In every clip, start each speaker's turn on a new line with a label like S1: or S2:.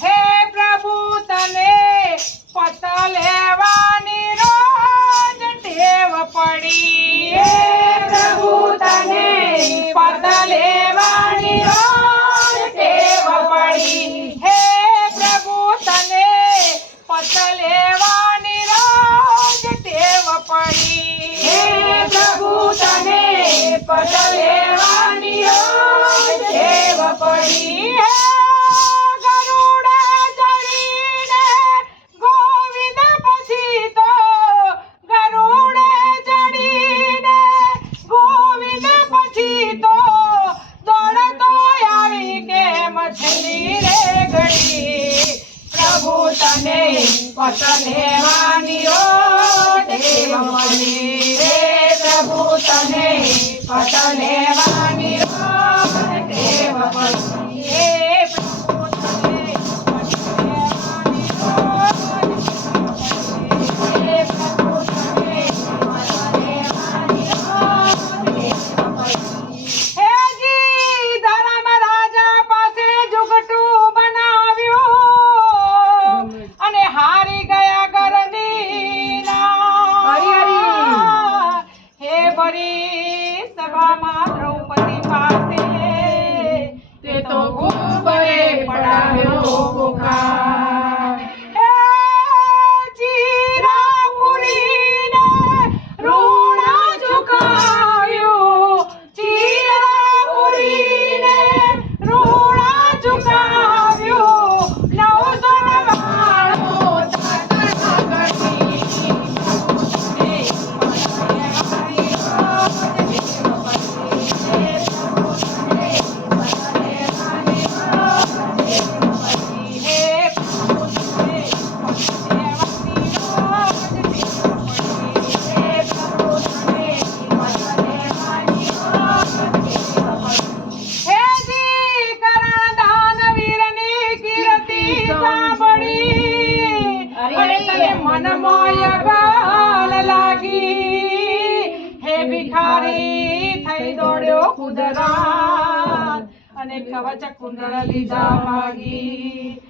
S1: હે પ્રભુ તને પત લેવાની રોજ ટેવ પડી. મને પતને વાણીઓ દેવ મને રે પ્રભુ તને પતને તો ખૂબ પડાવ્યો પુકાર મન મોય લાગી. હે ભિખારી થઈ દોડ્યો કુદરા અને કવચ કુંડળ લીધા માગી.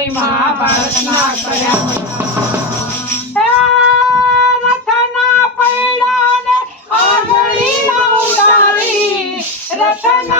S1: કોઈ મહાભારતના કર્યા. રથના પૈડાને આગળી રથના